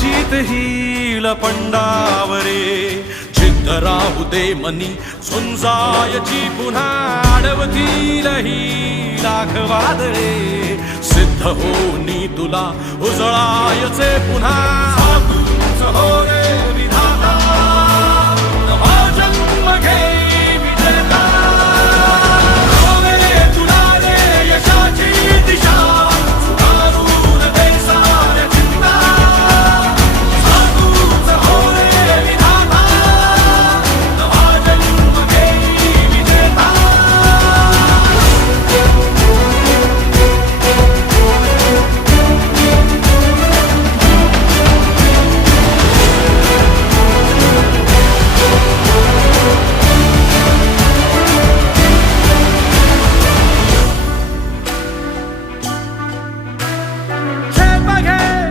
जीत hill पंडावरे जिद्द राहू दे मनी झुंजायची पुन्हा अडवतील ही लाख वादळे सिद्ध होनी तुला उजळायचे पुन्हा